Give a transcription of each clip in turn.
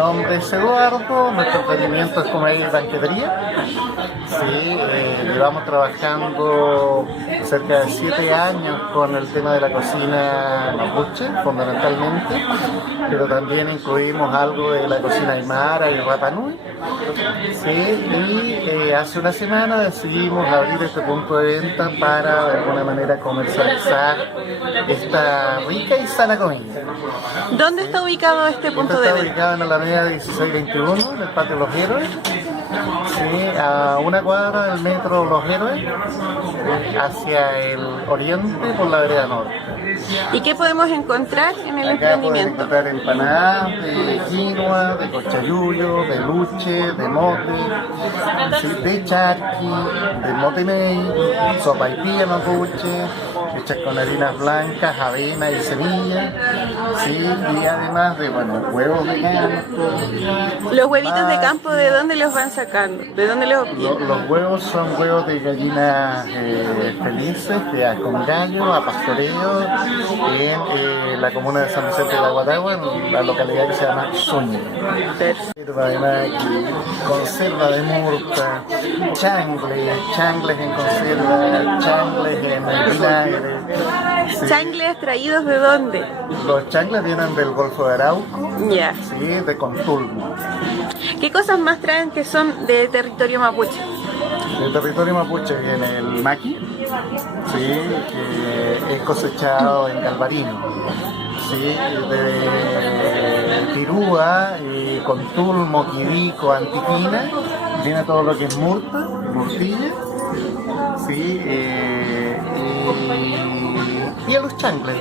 nombre es Eduardo, nuestro emprendimiento es comedia y banquetería. Sí, llevamos trabajando cerca de 7 años con el tema de la cocina mapuche, fundamentalmente, pero también incluimos algo de la cocina aymara y Rapa Nui. Sí, y hace una semana decidimos abrir este punto de venta para de alguna manera comercializar esta rica y sana comida. ¿Dónde está ubicado este punto de Está venta? ubicado en la Alameda 1621, en el Patio Los Héroes, sí, a una cuadra del metro Los Héroes, hacia el oriente por la vereda norte. ¿Y qué podemos encontrar en el Acá pueden emprendimiento? encontrar empanadas de quinoa, de cochayuyo, de luche, de mote, sí, de charqui, de mote ney, sopaipilla mapuche, hechas con harinas blancas, avena y semilla, sí, y además de, bueno, huevos de campo. Los huevitos de campo, ¿de dónde los van sacando? ¿De dónde los obtienen? Los huevos son huevos de gallinas felices, con gallo, a pastoreo, en la comuna de San Vicente de Aguatagua, en la localidad que se llama Zúñiga. Conserva de maqui, conserva de murta, changles en conserva, changles en vinagre. Sí. ¿Changles traídos de dónde? Los changles vienen del Golfo de Arauco, Ya. sí, de Contulmo. ¿Qué cosas más traen que son de territorio mapuche? Del territorio mapuche viene el maqui, sí, que es cosechado en Galvarino, sí, de Tirúa, Contulmo, Quirico, Antiquina, viene todo lo que es murtilla, sí, y a los changles,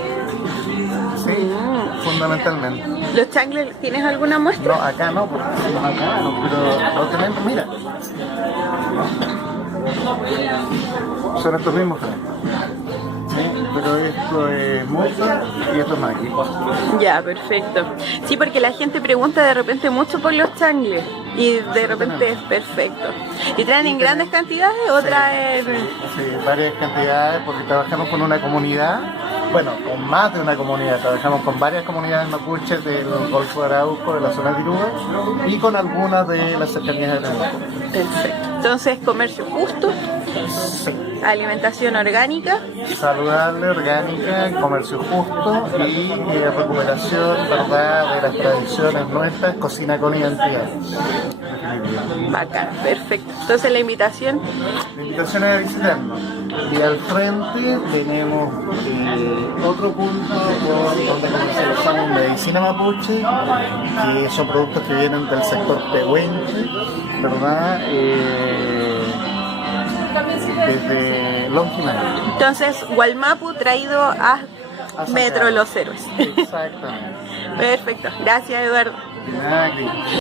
sí, fundamentalmente. ¿Los changles tienes alguna muestra? No, acá no, porque acá no, pero lo tenemos, mira. Son estos mismos francos. Sí, pero esto es musa y esto es maqui. Ya, perfecto. Sí, porque la gente pregunta de repente mucho por los changles y de repente es perfecto. ¿Y traen en grandes cantidades o traen...? Sí, varias cantidades porque trabajamos con una comunidad, bueno, con más de una comunidad, trabajamos con varias comunidades mapuches del Golfo de Arauco, de la zona de Tirúa y con algunas de las cercanías de Temuco. Perfecto. Entonces, comercio justo, Sí. alimentación orgánica. Saludable, orgánica, comercio justo y recuperación, ¿verdad?, de las tradiciones nuestras, cocina con identidad. Bacán, perfecto. Entonces la invitación, La invitación es a visitarnos. Y al frente tenemos otro punto donde comercializamos medicina mapuche, que son productos que vienen del sector pehuenche, ¿verdad? Desde Lonquimay. entonces Gualmapu traído a Metro Santiago. Los Héroes. Exactamente. Perfecto, gracias Eduardo. Nada que-